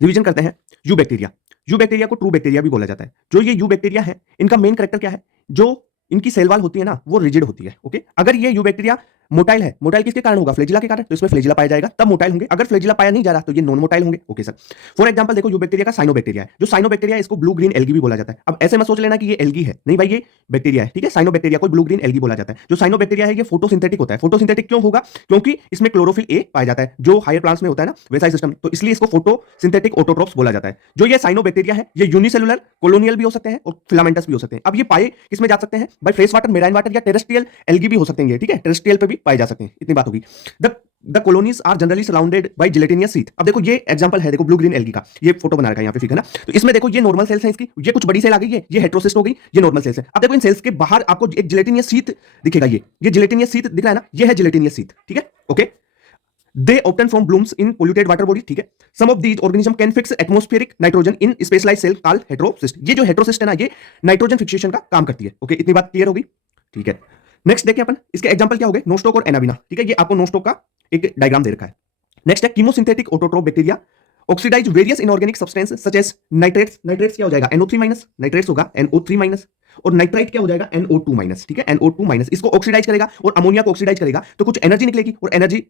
Revision करते हैं। You bacteria, you bacteria को ट्रू बैक्टीरिया भी बोला जाता है। जो ये यू बैक्टीरिया है, इनका मेन कैरेक्टर क्या है? जो इनकी सेल वॉल होती है ना, वो रिजिड होती है। ओके, अगर ये यू बैक्टीरिया मोटाइल है, मोटाइल किसके कारण होगा? फ्लैजिला के कारण, तो इसमें फ्लैजिला पाया जाएगा तब मोटाइल होंगे। अगर फ्लैजिला पाया नहीं जा रहा तो ये नॉन मोटाइल होंगे। ओके सर, फॉर एग्जांपल देखो, यू बैक्टीरिया का साइनोबैक्टीरिया है। जो साइनोबैक्टीरिया है, इसको ब्लू ग्रीन एल्गी भी बोला जाता है। अब ऐसे मत सोच लेना कि ये एल्गी है, नहीं भाई, ये बैक्टीरिया है। ठीक है, साइनोबैक्टीरिया को ब्लू ग्रीन एल्गी बोला जाता है। जो साइनोबैक्टीरिया है, ये फोटोसिंथेटिक होता है। फोटोसिंथेटिक क्यों होगा? क्योंकि इसमें क्लोरोफिल ए पाया जाता है, जो हायर प्लांट्स में होता है ना, वैसा ही सिस्टम, तो इसलिए इसको फोटोसिंथेटिक ऑटोट्रोप्स बोला जाता है। जो ये साइनोबैक्टीरिया है, ये यूनिसेलुलर कॉलोनियल भी हो सकते हैं और फिलामेंटस भी हो सकते हैं। अब ये पाए किसमें जा सकते हैं? भाई फ्रेश वाटर, मेराइन वाटर या टेरेस्ट्रियल एल्गी भी हो सकते हैं। ठीक है, टेरेस्ट्रियल पे भी पाए जा सकते हैं। इतनी बात होगी। The colonies are generally surrounded by gelatinous sheet. अब देखो, ये एग्जांपल है, देखो ब्लू ग्रीन एल्गी का, ये फोटो बना रखा है यहाँ पे, ठीक है ना। तो इसमें देखो, ये नॉर्मल सेल्स हैं इसकी, ये कुछ बड़ी सेल आ गई है, ये हेटेरोसिस्ट हो गई, ये नॉर्मल सेल्स है। अब देखो, इन सेल्स के बाहर आपको एक जिलेटिनियस शीट दिखेगा, ये जिलेटिनियस शीट दिख रहा है ना, ये है जिलेटिनियस शीट। ठीक है, okay. They obtain from blooms in polluted water body. ठीक है, some of these organism can fix atmospheric nitrogen in specialised cell called heterocyst. ये जो हेटेरोसिस्ट है ना, ये नाइट्रोजन फिक्सेशन का काम करती है। ओके, इतनी बात क्लियर होगी? ठीक है, नेक्स्ट देखिए अपन, इसके एग्जांपल क्या हो गए? नोस्टोक और एनाबिना। ठीक है, ये आपको नोस्टोक का एक डायग्राम दे रखा है। नेक्स्ट है chemosynthetic autotroph bacteria oxidise various inorganic substance such as nitrates. Nitrates क्या हो जाएगा? NO3 माइनस, नाइट्रेट्स होगा NO3 माइनस, और नाइट्राइट क्या हो जाएगा? NO2 minus. ठीक है, NO2 माइनस इसको ऑक्सीडाइज करेगा और अमोनिया को ऑक्सीडाइज करेगा, तो कुछ एनर्जी निकलेगी, और एनर्जी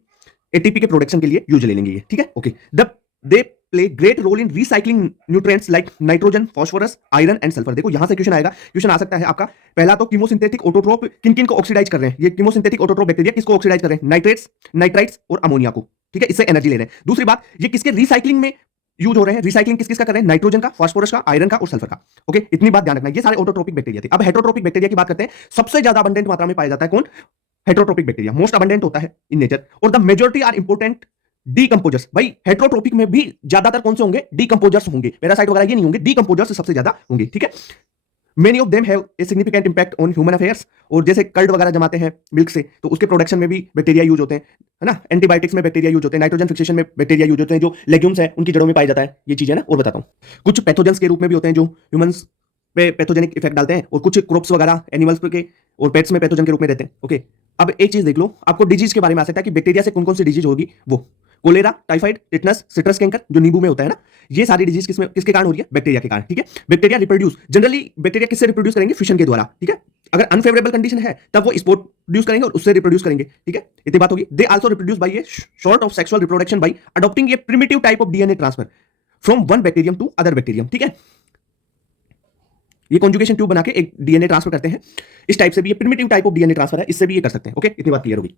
एटीपी के प्रोडक्शन के लिए यूज ले लेंगे ये। ठीक है, okay. They play great role in recycling nutrients like nitrogen, phosphorus, iron and sulphur. देखो यहां से क्वेश्चन आएगा, क्वेश्चन आ सकता है आपका। पहला तो कीमोसिंथेटिक ऑटोट्रोप किन किन को ऑक्सीडाइज कर रहे हैं? ये कीमोसिंथेटिक ऑटोट्रोप बैक्टीरिया किसको ऑक्सीडाइज कर रहे हैं? नाइट्रेट्स, नाइट्राइट्स और अमोनिया को। ठीक है, इससे एनर्जी ले रहे हैं। दूसरी बात, ये किसके रिसाइक्लिंग में यूज हो रहे हैं? रिसाइक्लिंग किस किस का कर रहे हैं? नाइट्रोजन का, फास्फोरस का, आयरन का और सल्फर का। ओके, इतनी बात ध्यान रखना। ये सारे ऑटोट्रोपिक बैक्टीरिया थे। अब हेटेरोट्रोपिक बैक्टीरिया की बात करते हैं। सबसे ज्यादा अबंडेंट मात्रा में पाया जाता है कौन? हेटेरोट्रोपिक बैक्टीरिया मोस्ट अबंडेंट होता है इन नेचर, और the majority are important decomposers. भाई हेटेरोट्रोपिक में भी ज्यादातर कौन से होंगे? डीकंपोजर्स होंगे, पैरासाइट वगैरह ये नहीं होंगे, डीकंपोजर्स सबसे ज्यादा होंगे। ठीक है, many of them have a significant impact on human affairs. और जैसे कर्ड वगैरह जमाते हैं मिल्क से, तो उसके प्रोडक्शन में भी बैक्टीरिया यूज होते हैं, है ना। एंटीबायोटिक्स में बैक्टीरिया यूज होते हैं, नाइट्रोजन फिक्सेशन में बैक्टीरिया यूज होते हैं, जो लेग्यूम्स है उनकी जड़ों में पाया जाता है। ये चीजें ना, और बताता हूँ। कुछ पैथोजेंस के रूप में भी होते हैं, जो ह्यूमंस पे पैथोजेनिक इफेक्ट डालते हैं, और कुछ क्रॉप्स वगैरह एनिमल्स के और पेट्स में पैथोजन के रूप में रहते हैं। ओके, अब एक चीज देख लो, आपको डिजीज के बारे में आ सकता है कि बैक्टीरिया से कौन कौन सी डिजीज होगी। वो cholera, typhoid, tetanus, citrus canker, जो नींबू में होता है ना, ये सारी डिजीज किसके कारण हो रही है? बैक्टीरिया के कारण। ठीक है, बैक्टीरिया रिप्रोड्यूस, जनरली बैक्टीरिया किससे रिप्रोड्यूस करेंगे? फिशन के द्वारा। ठीक है, अगर अनफेवरेबल कंडीशन है तब वो स्पोर प्रोड्यूस करेंगे और उससे रिप्रोड्यूस करेंगे। ठीक है, इतनी बात होगी। They also reproduce by a sort of sexual reproduction by adopting a primitive type of DNA transfer from one bacterium to other bacterium. ठीक है, ये कॉन्जुगेशन ट्यूब बना के एक डीएनए ट्रांसफर करते हैं। इस टाइप से भी ये primitive type of DNA transfer है, इससे भी ये कर सकते हैं। ओके, इतनी बात क्लियर होगी।